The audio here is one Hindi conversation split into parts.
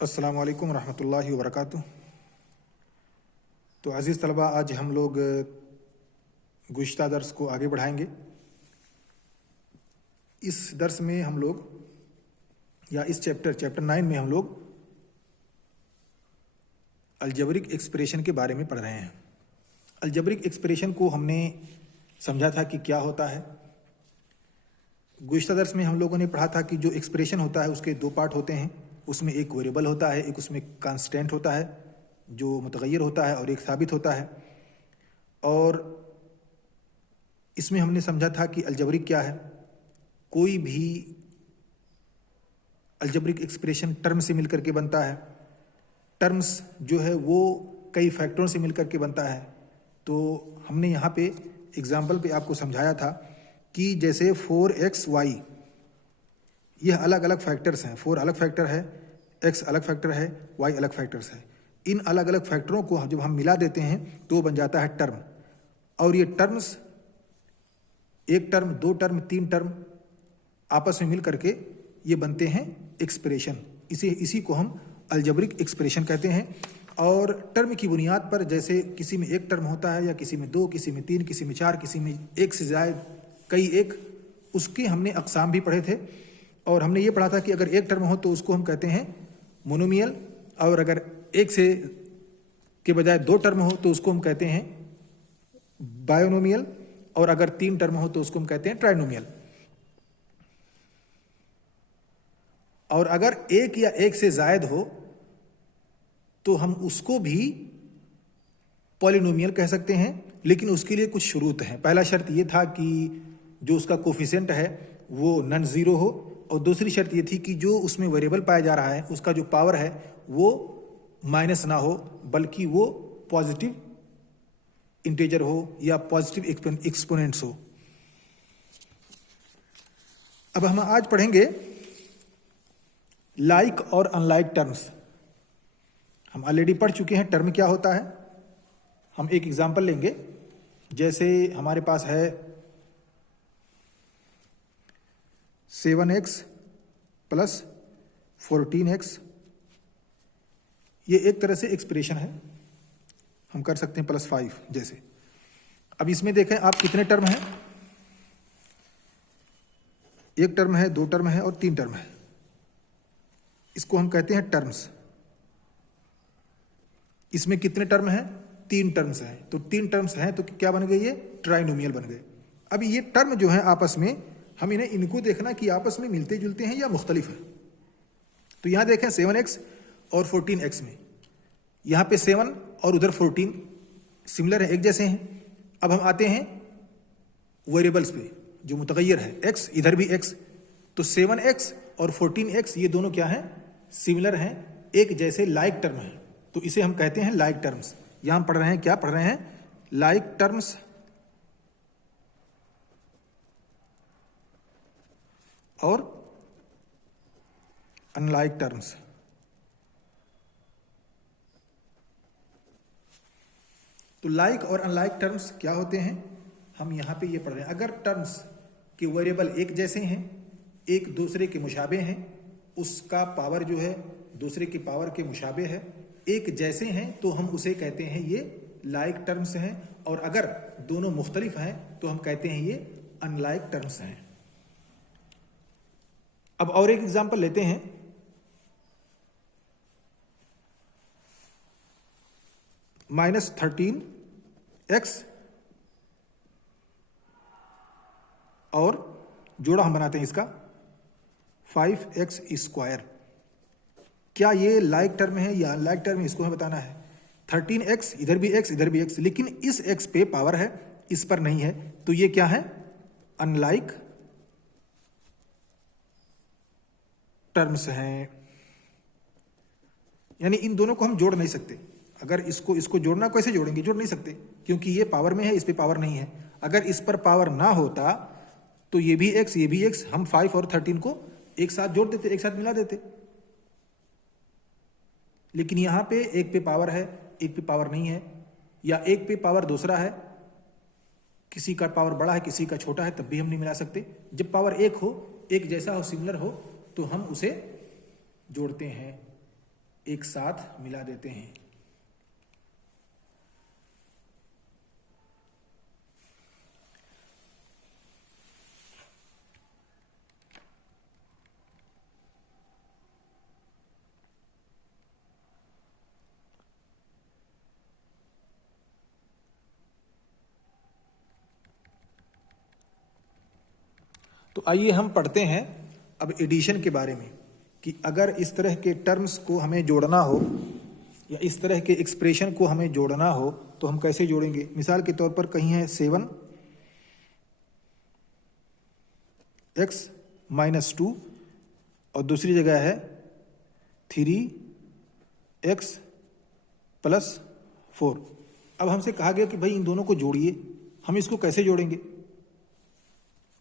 अस्सलामु अलैकुम रहमतुल्लाहि व बरकातुहू। तो अज़ीज़ तलबा, आज हम लोग गुज़िश्ता दर्स को आगे बढ़ाएंगे। इस दर्स में हम लोग या इस चैप्टर 9 में हम लोग अलजेब्रिक एक्सप्रेशन के बारे में पढ़ रहे हैं। अलजेब्रिक एक्सप्रेशन को हमने समझा था कि क्या होता है। गुज़िश्ता दर्स में हम लोगों ने पढ़ा था कि जो एक्सप्रेशन होता है उसके दो पार्ट होते हैं। उसमें एक वेरिएबल होता है, एक उसमें कांस्टेंट होता है जो मुतग़य्यर होता है, और एक साबित होता है। और इसमें हमने समझा था कि अलजेब्रिक क्या है। कोई भी अलजेब्रिक एक्सप्रेशन टर्म से मिलकर के बनता है। टर्म्स जो है वो कई फैक्टरों से मिलकर के बनता है। तो हमने यहाँ पे एग्जाम्पल पे आपको समझाया था कि जैसे 4xy, यह अलग अलग फैक्टर्स हैं। 4 अलग फैक्टर है, x अलग फैक्टर है, y अलग फैक्टर्स है। इन अलग अलग फैक्टरों को जब हम मिला देते हैं तो बन जाता है टर्म। और ये टर्म्स, एक टर्म, दो टर्म, तीन टर्म आपस में मिल करके ये बनते हैं एक्सप्रेशन। इसी को हम अलजेब्रिक एक्सप्रेशन कहते हैं। और टर्म की बुनियाद पर जैसे किसी में एक टर्म होता है, या किसी में दो, किसी में तीन, किसी में चार, किसी में एक से ज़ायद, कई एक, उसके हमने अक़साम भी पढ़े थे। और हमने ये पढ़ा था कि अगर एक टर्म हो तो उसको हम कहते हैं मोनोमियल, और अगर एक से के बजाय दो टर्म हो तो उसको हम कहते हैं बायोनोमियल, और अगर तीन टर्म हो तो उसको हम कहते हैं ट्राइनोमियल। और अगर एक या एक से ज़ायद हो तो हम उसको भी पॉलिनोमियल कह सकते हैं, लेकिन उसके लिए कुछ शुरूत हैं। पहला शर्त ये था कि जो उसका कोफिशिएंट है वो नॉन ज़ीरो हो, और दूसरी शर्त ये थी कि जो उसमें वेरिएबल पाया जा रहा है उसका जो पावर है वो माइनस ना हो, बल्कि वो पॉजिटिव इंटीजर हो या पॉजिटिव एक्सपोनेंट्स हो। अब हम आज पढ़ेंगे लाइक और अनलाइक टर्म्स। हम ऑलरेडी पढ़ चुके हैं टर्म क्या होता है। हम एक एग्जांपल लेंगे। जैसे हमारे पास है 7x प्लस 14x, ये एक तरह से एक्सप्रेशन है। हम कर सकते हैं +5 जैसे। अब इसमें देखें आप कितने टर्म हैं। एक टर्म है, दो टर्म है और तीन टर्म है। इसको हम कहते हैं टर्म्स। इसमें कितने टर्म हैं? तीन टर्म्स हैं। तो तीन टर्म्स हैं तो क्या बन गए? ये ट्राइनोमियल बन गए। अब ये टर्म जो है आपस में, हम इनको देखना कि आपस में मिलते जुलते हैं या मुख्तलिफ है। तो यहां देखें 7x और 14x में, यहां पे 7 और उधर 14 सिमिलर है, एक जैसे हैं। अब हम आते हैं वेरिएबल्स पे जो मुतग़य्यर है, x, इधर भी x। तो 7x और 14x ये दोनों क्या हैं? सिमिलर हैं, एक जैसे लाइक टर्म है। तो इसे हम कहते हैं लाइक टर्म्स। यहां हम पढ़ रहे हैं, क्या पढ़ रहे हैं? लाइक टर्म्स और अनलाइक टर्म्स। तो लाइक और अनलाइक टर्म्स क्या होते हैं, हम यहां पे ये पढ़ रहे हैं। अगर टर्म्स के वेरिएबल एक जैसे हैं, एक दूसरे के मुशाबे हैं, उसका पावर जो है दूसरे की पावर के मुशाबे है, एक जैसे हैं, तो हम उसे कहते हैं ये लाइक टर्म्स हैं। और अगर दोनों मुख्तलिफ हैं तो हम कहते हैं ये अनलाइक टर्म्स हैं। अब और एक एग्जांपल लेते हैं। -13x और जोड़ा हम बनाते हैं इसका 5x²। क्या ये लाइक टर्म है या अनलाइक टर्म है, इसको हमें बताना है। 13x, इधर भी x, इधर भी x, लेकिन इस x पे पावर है, इस पर नहीं है। तो ये क्या है? अनलाइक टर्म्स हैं। यानी इन दोनों को हम जोड़ नहीं सकते। अगर इसको जोड़ना, कैसे जोड़ेंगे? जोड़ नहीं सकते, क्योंकि ये पावर में है, इस पे पावर नहीं है। अगर इस पर पावर ना होता तो ये भी x, ये भी x, हम 5 और 13 को एक साथ जोड़ देते, एक साथ मिला देते। लेकिन यहां पे एक पे पावर है, एक पे पावर नहीं है, या एक पे पावर दूसरा है, किसी का पावर बड़ा है, किसी का छोटा है, तब भी हम नहीं मिला सकते। जब पावर एक हो, एक जैसा हो, सिमिलर हो, तो हम उसे जोड़ते हैं। एक साथ मिला देते हैं। तो आइए हम पढ़ते हैं अब एडिशन के बारे में कि अगर इस तरह के टर्म्स को हमें जोड़ना हो या इस तरह के एक्सप्रेशन को हमें जोड़ना हो तो हम कैसे जोड़ेंगे। मिसाल के तौर पर कहीं है 7x-2 और दूसरी जगह है 3x+4। अब हमसे कहा गया कि भाई इन दोनों को जोड़िए, हम इसको कैसे जोड़ेंगे।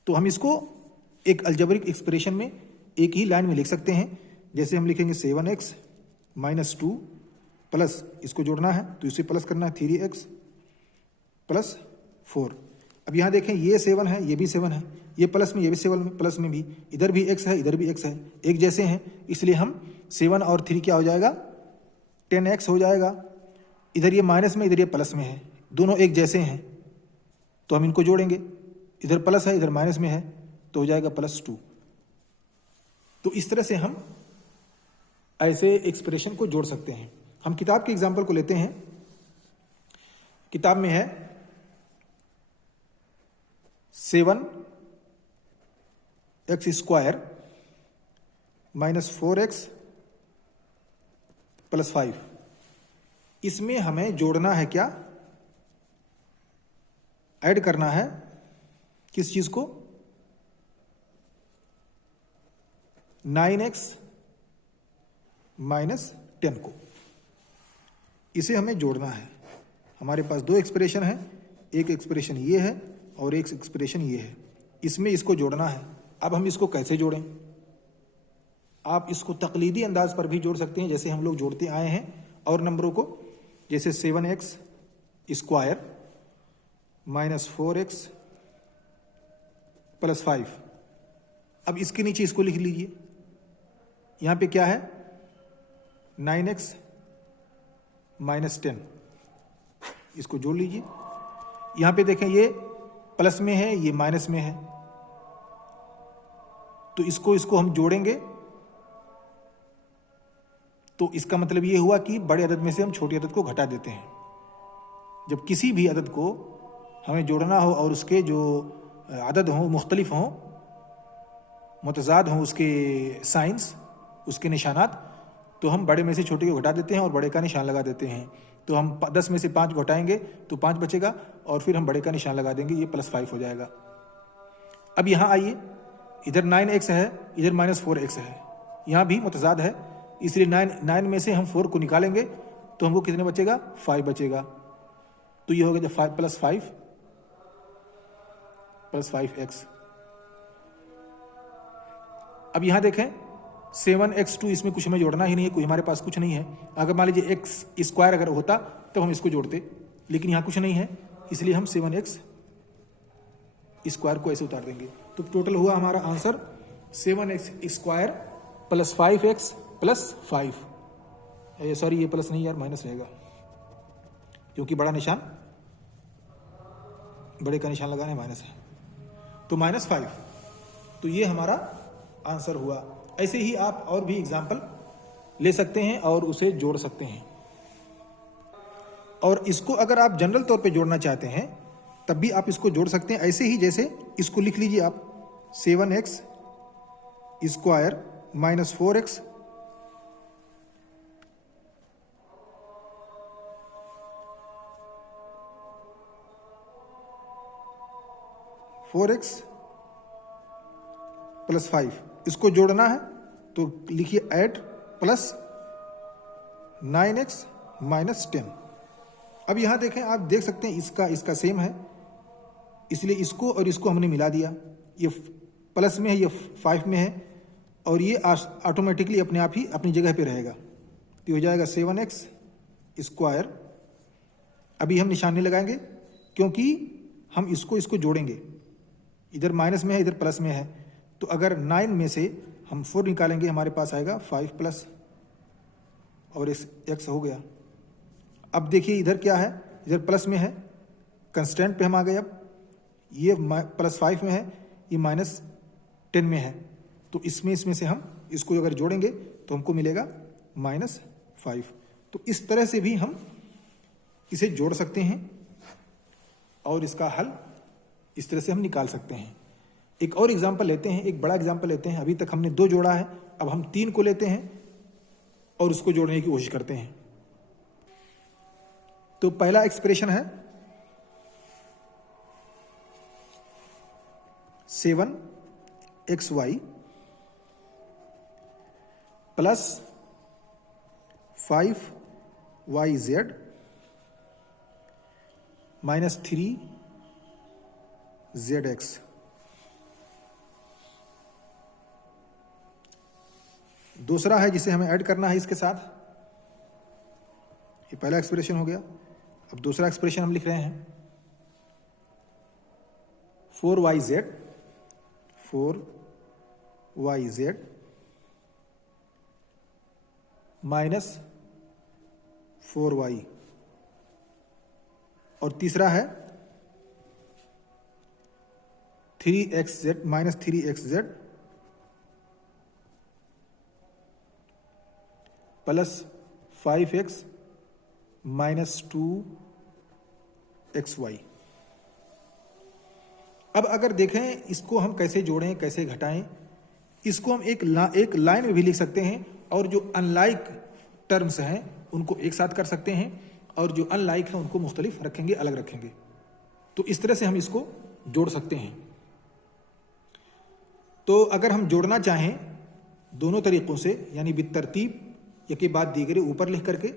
तो हम इसको एक अलजेब्रिक एक्सप्रेशन में एक ही लाइन में लिख सकते हैं। जैसे हम लिखेंगे 7x-2 प्लस इसको जोड़ना है तो इसे प्लस करना है 3x+4। अब यहाँ देखें ये 7 है, ये भी 7 है, ये प्लस में, ये भी 7 में, प्लस में भी, इधर भी x है, इधर भी x है, एक जैसे हैं, इसलिए हम 7 और 3 क्या हो जाएगा 10x हो जाएगा। इधर ये माइनस में, इधर ये प्लस में है, दोनों एक जैसे हैं तो हम इनको जोड़ेंगे। इधर प्लस है, इधर माइनस में है तो हो जाएगा +2। तो इस तरह से हम ऐसे एक्सप्रेशन को जोड़ सकते हैं। हम किताब के एग्जाम्पल को लेते हैं। किताब में है 7x² - 4x+5। इसमें हमें जोड़ना है क्या, ऐड करना है किस चीज को, 9x - 10 को। इसे हमें जोड़ना है। हमारे पास दो एक्सप्रेशन है, एक एक्सप्रेशन ये है और एक एक्सप्रेशन ये है, इसमें इसको जोड़ना है। अब हम इसको कैसे जोड़ें। आप इसको तकलीदी अंदाज पर भी जोड़ सकते हैं जैसे हम लोग जोड़ते आए हैं और नंबरों को, जैसे 7x² - 4x+5। अब इसके नीचे इसको लिख लीजिए। यहाँ पे क्या है 9x - 10, इसको जोड़ लीजिए। यहाँ पे देखें ये प्लस में है, ये माइनस में है, तो इसको हम जोड़ेंगे तो इसका मतलब ये हुआ कि बड़े अदद में से हम छोटी अदद को घटा देते हैं। जब किसी भी अदद को हमें जोड़ना हो और उसके जो अदद हों मुख्तलिफ हों, मुतज़ाद हों उसके साइंस, उसके निशानात, तो हम बड़े में से छोटे को घटा देते हैं और बड़े का निशान लगा देते हैं। तो हम 10 में से 5 घटाएंगे तो 5 बचेगा और फिर हम बड़े का निशान लगा देंगे, ये +5 हो जाएगा। अब यहाँ आइए, इधर 9x है, इधर -4x है, यहाँ भी मुतज़ाद है, इसलिए 9 में से हम 4 को निकालेंगे तो हमको कितने बचेगा 5 बचेगा। तो ये हो गया 5 + 5x। अब यहाँ देखें 7x2, इसमें कुछ हमें जोड़ना ही नहीं है, कोई हमारे पास कुछ नहीं है। अगर मान लीजिए x² अगर होता तो हम इसको जोड़ते, लेकिन यहाँ कुछ नहीं है इसलिए हम 7x² को ऐसे उतार देंगे। तो टोटल हुआ हमारा आंसर 7x² + 5x + 5। सॉरी ये प्लस नहीं यार, माइनस रहेगा क्योंकि बड़ा निशान, बड़े का निशान लगाना है, माइनस है तो -5। तो ये हमारा आंसर हुआ। ऐसे ही आप और भी एग्जाम्पल ले सकते हैं और उसे जोड़ सकते हैं। और इसको अगर आप जनरल तौर पे जोड़ना चाहते हैं तब भी आप इसको जोड़ सकते हैं, ऐसे ही जैसे इसको लिख लीजिए आप 7x² - 4x+5, इसको जोड़ना है तो लिखिए ऐड प्लस 9x - 10। अब यहां देखें, आप देख सकते हैं इसका सेम है, इसलिए इसको और इसको हमने मिला दिया। ये प्लस में है, ये 5 में है और ये ऑटोमेटिकली अपने आप ही अपनी जगह पे रहेगा। तो हो जाएगा 7x²। अभी हम निशान नहीं लगाएंगे क्योंकि हम इसको जोड़ेंगे, इधर माइनस में है, इधर प्लस में है। तो अगर 9 में से हम 4 निकालेंगे हमारे पास आएगा 5+, और एक्स हो गया। अब देखिए इधर क्या है, इधर प्लस में है, कंस्टेंट पे हम आ गए। अब ये +5 में है, ये -10 में है, तो इसमें से हम इसको अगर जोड़ेंगे तो हमको मिलेगा -5। तो इस तरह से भी हम इसे जोड़ सकते हैं और इसका हल इस तरह से हम निकाल सकते हैं। एक और एग्जाम्पल लेते हैं, एक बड़ा एग्जाम्पल लेते हैं। अभी तक हमने 2 जोड़ा है, अब हम 3 को लेते हैं और उसको जोड़ने की कोशिश करते हैं। तो पहला एक्सप्रेशन है 7xy plus 5yz minus 3zx। दूसरा है जिसे हमें ऐड करना है इसके साथ। ये पहला एक्सप्रेशन हो गया। अब दूसरा एक्सप्रेशन हम लिख रहे हैं 4yz माइनस 4y। और तीसरा है 3xz minus 3xz plus 5x minus 2xy। अब अगर देखें इसको हम कैसे जोड़ें, कैसे घटाएं, इसको हम एक लाइन में भी लिख सकते हैं और जो अनलाइक टर्म्स हैं उनको एक साथ कर सकते हैं और जो अनलाइक है उनको मुख्तलिफ रखेंगे, अलग रखेंगे। तो इस तरह से हम इसको जोड़ सकते हैं। तो अगर हम जोड़ना चाहें दोनों तरीकों से, यानी बितरतीब या के बाद दीगरे ऊपर लिख करके,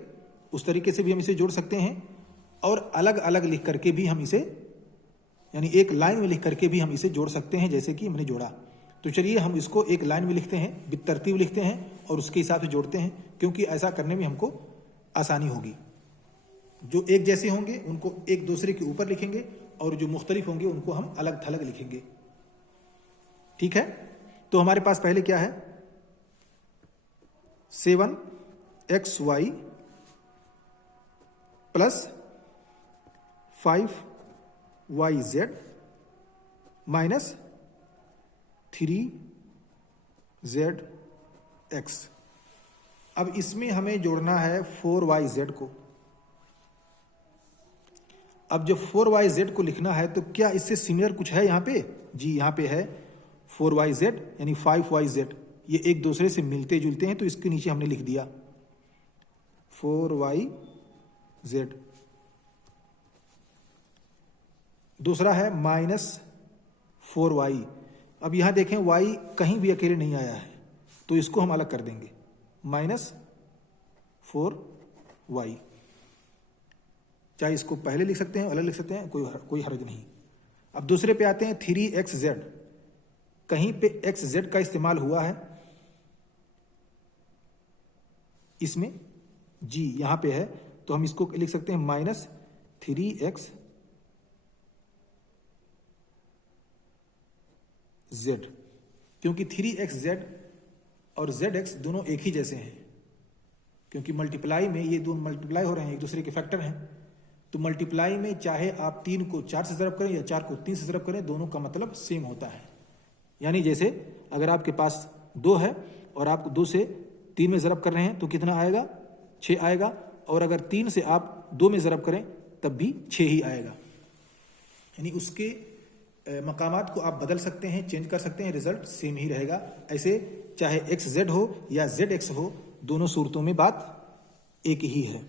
उस तरीके से भी हम इसे जोड़ सकते हैं और अलग अलग लिख करके भी हम इसे, यानी एक लाइन में लिख करके भी हम इसे जोड़ सकते हैं, जैसे कि हमने जोड़ा। तो चलिए हम इसको एक लाइन में लिखते हैं, बितरतीब लिखते हैं और उसके हिसाब से जोड़ते हैं, क्योंकि ऐसा करने में हमको आसानी होगी। जो एक जैसे होंगे उनको एक दूसरे के ऊपर लिखेंगे और जो मुख्तलिफ होंगे उनको हम अलग थलग लिखेंगे। ठीक है, तो हमारे पास पहले क्या है, 7xy plus 5yz minus 3zx। अब इसमें हमें जोड़ना है 4yz को। अब जब 4yz को लिखना है तो क्या इससे सिमिलर कुछ है यहाँ पे? जी, यहाँ पे है 4yz यानी 5yz, ये एक दूसरे से मिलते जुलते हैं, तो इसके नीचे हमने लिख दिया 4yz। दूसरा है -4y। अब यहां देखें y कहीं भी अकेले नहीं आया है, तो इसको हम अलग कर देंगे, -4y। चाहे इसको पहले लिख सकते हैं, अलग लिख सकते हैं, कोई हर्ज नहीं। अब दूसरे पे आते हैं 3xz। कहीं पे xz का इस्तेमाल हुआ है इसमें, जी यहां पे है, तो हम इसको लिख सकते हैं -3xz, क्योंकि 3xz और zx दोनों एक ही जैसे हैं, क्योंकि मल्टीप्लाई में ये दोनों मल्टीप्लाई हो रहे हैं, एक दूसरे के फैक्टर हैं। तो मल्टीप्लाई में चाहे आप 3 को 4 से ज़रब करें या 4 को 3 से ज़रब करें, दोनों का मतलब सेम होता है। यानी जैसे अगर आपके पास 2 है और आप 2 से 3 में ज़रब कर रहे हैं तो कितना आएगा? 6 आएगा, और अगर 3 से आप 2 में ज़रब करें तब भी 6 ही आएगा। यानी उसके मकामात को आप बदल सकते हैं, चेंज कर सकते हैं, रिजल्ट सेम ही रहेगा। ऐसे चाहे xz हो या zx हो, दोनों सूरतों में बात एक ही है।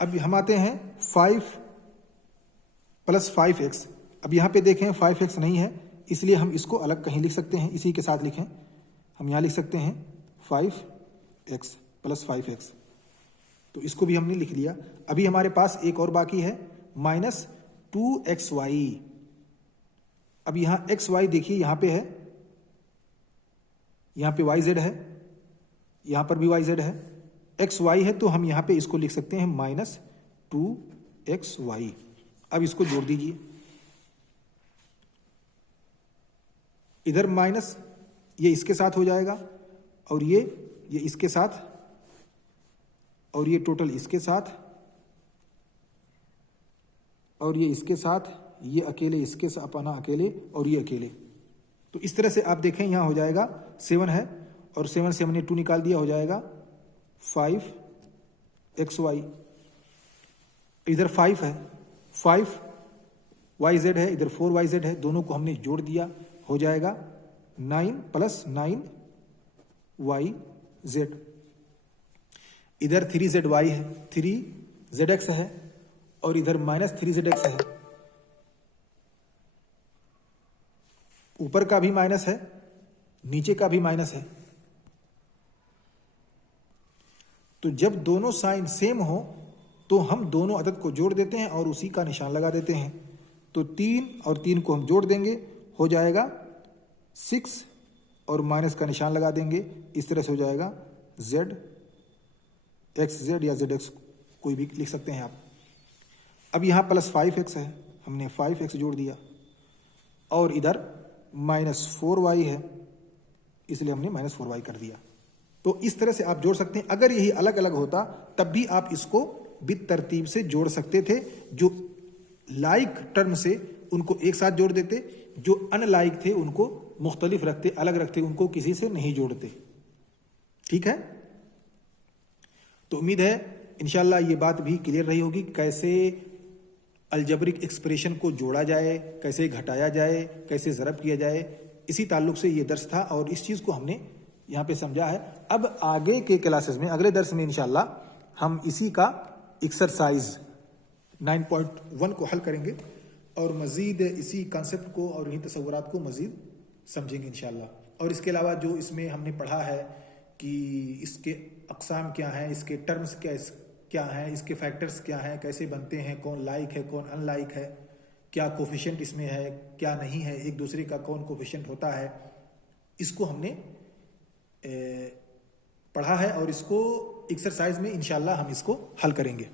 अब हम आते हैं 5 + 5x। अब यहाँ पे देखें 5x नहीं है, इसलिए हम इसको अलग कहीं लिख सकते हैं, इसी के साथ लिखें। हम यहाँ लिख सकते हैं 5x + 5x, तो इसको भी हमने लिख दिया। अभी हमारे पास एक और बाकी है -2xy। अब यहाँ xy देखिए यहाँ पे है, यहाँ पे yz है, यहाँ पर भी yz है, xy है, तो हम यहाँ पे इसको लिख सकते हैं -2xy। अब इसको जोड़ दीजिए, इधर माइनस ये इसके साथ हो जाएगा, और ये इसके साथ, और ये टोटल इसके साथ, और ये इसके साथ, ये अकेले इसके साथ अपना अकेले, और ये अकेले। तो इस तरह से आप देखें यहाँ हो जाएगा 7 है, और 7 से हमने 2 निकाल दिया, हो जाएगा 5xy। इधर 5 है, 5yz है, इधर 4yz है, दोनों को हमने जोड़ दिया, हो जाएगा 9 + 9yz। इधर 3zy है, 3zx है, और इधर -3zx है। ऊपर का भी माइनस है, नीचे का भी माइनस है। तो जब दोनों साइन सेम हो तो हम दोनों अदद को जोड़ देते हैं और उसी का निशान लगा देते हैं। तो 3 और 3 को हम जोड़ देंगे, हो जाएगा 6, और माइनस का निशान लगा देंगे। इस तरह से हो जाएगा zxz या zx, कोई भी लिख सकते हैं आप। अब यहाँ +5x है, हमने 5x जोड़ दिया, और इधर -4y है, इसलिए हमने -4y कर दिया। तो इस तरह से आप जोड़ सकते हैं। अगर यही अलग अलग होता तब भी आप इसको बित तरतीब से जोड़ सकते थे। जो लाइक टर्म से उनको एक साथ जोड़ देते, जो अनलाइक थे उनको मुख्तलिफ रखते, अलग रखते, उनको किसी से नहीं जोड़ते। ठीक है, तो उम्मीद है इंशाल्लाह ये बात भी क्लियर रही होगी, कैसे अलजबरिक एक्सप्रेशन को जोड़ा जाए, कैसे घटाया जाए, कैसे ज़रब किया जाए। इसी ताल्लुक से ये दर्स था और इस चीज़ को हमने यहाँ पे समझा है। अब आगे के क्लासेस में, अगले दर्स में इंशाल्लाह हम इसी का एक्सरसाइज 9.1 को हल करेंगे और मज़ीद इसी कॉन्सेप्ट को और इन्हीं तसव्वुरात को मज़ीद समझेंगे इंशाल्लाह। और इसके अलावा जो इसमें हमने पढ़ा है कि इसके अक़साम क्या हैं, इसके टर्म्स क्या हैं, इसके फैक्टर्स क्या हैं, कैसे बनते हैं, कौन लाइक है कौन अनलाइक है, क्या कोफिशिएंट इसमें है क्या नहीं है, एक दूसरे का कौन कोफिशिएंट होता है, इसको हमने पढ़ा है और इसको एक्सरसाइज में इंशाल्लाह हम इसको हल करेंगे।